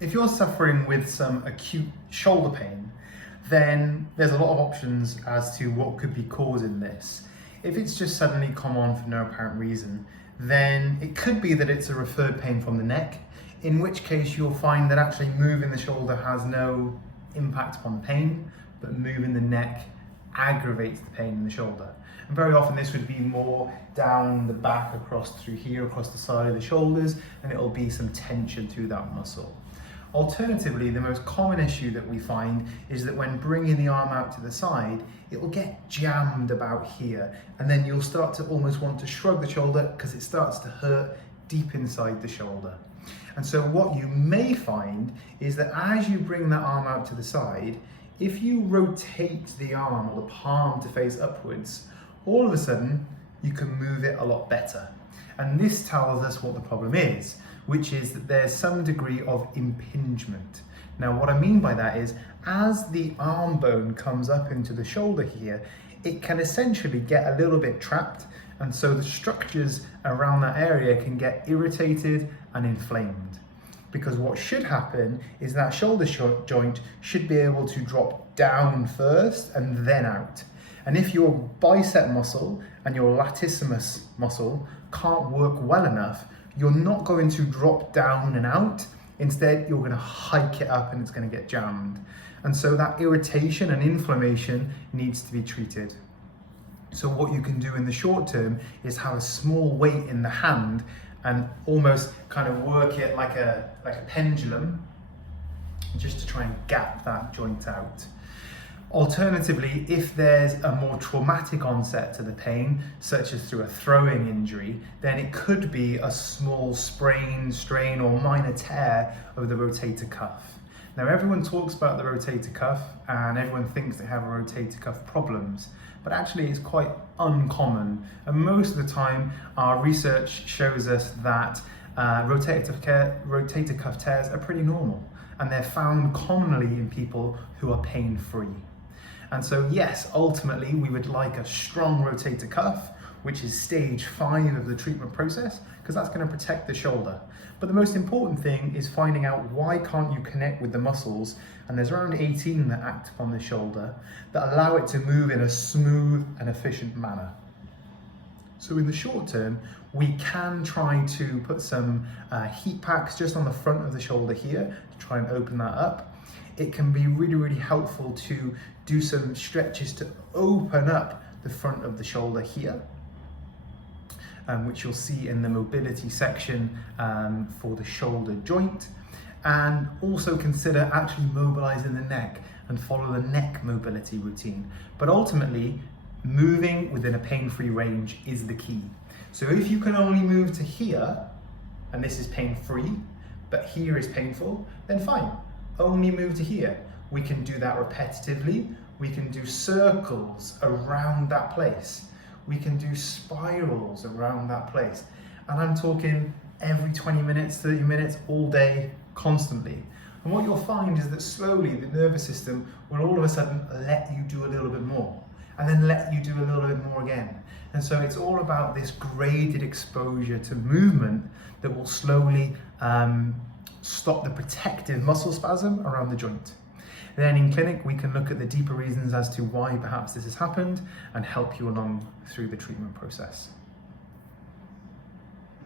If you're suffering with some acute shoulder pain, then there's a lot of options as to what could be causing this. If it's just suddenly come on for no apparent reason, then it could be that it's a referred pain from the neck, in which case you'll find that actually moving the shoulder has no impact upon the pain, but moving the neck aggravates the pain in the shoulder. And very often this would be more down the back, across through here, across the side of the shoulders, and it'll be some tension through that muscle. Alternatively, the most common issue that we find is that when bringing the arm out to the side, it will get jammed about here, and then you'll start to almost want to shrug the shoulder because it starts to hurt deep inside the shoulder. And so what you may find is that as you bring that arm out to the side, if you rotate the arm or the palm to face upwards, all of a sudden you can move it a lot better. And this tells us what the problem is, which is that there's some degree of impingement. Now, what I mean by that is, as the arm bone comes up into the shoulder here, it can essentially get a little bit trapped, and so the structures around that area can get irritated and inflamed. Because what should happen is that shoulder joint should be able to drop down first and then out. And if your bicep muscle and your latissimus muscle can't work well enough, you're not going to drop down and out. Instead, you're going to hike it up and it's going to get jammed. And so that irritation and inflammation needs to be treated. So what you can do in the short term is have a small weight in the hand and almost kind of work it like a pendulum, just to try and gap that joint out. Alternatively, if there's a more traumatic onset to the pain, such as through a throwing injury, then it could be a small sprain, strain, or minor tear of the rotator cuff. Now, everyone talks about the rotator cuff and everyone thinks they have rotator cuff problems, but actually it's quite uncommon. And most of the time, our research shows us that rotator cuff tears are pretty normal, and they're found commonly in people who are pain-free. And so yes, ultimately we would like a strong rotator cuff, which is stage 5 of the treatment process, because that's going to protect the shoulder. But the most important thing is finding out why can't you connect with the muscles, and there's around 18 that act upon the shoulder that allow it to move in a smooth and efficient manner. So in the short term, we can try to put some heat packs just on the front of the shoulder here to try and open that up. It can be really, really helpful to do some stretches to open up the front of the shoulder here, which you'll see in the mobility section for the shoulder joint. And also consider actually mobilizing the neck and follow the neck mobility routine. But ultimately, moving within a pain-free range is the key. So if you can only move to here, and this is pain-free, but here is painful, then fine, only move to here. We can do that repetitively. We can do circles around that place. We can do spirals around that place. And I'm talking every 20 minutes, 30 minutes, all day, constantly. And what you'll find is that slowly the nervous system will all of a sudden let you do a little bit more, and then let you do a little bit more again. And so it's all about this graded exposure to movement that will slowly stop the protective muscle spasm around the joint. Then in clinic, we can look at the deeper reasons as to why perhaps this has happened and help you along through the treatment process.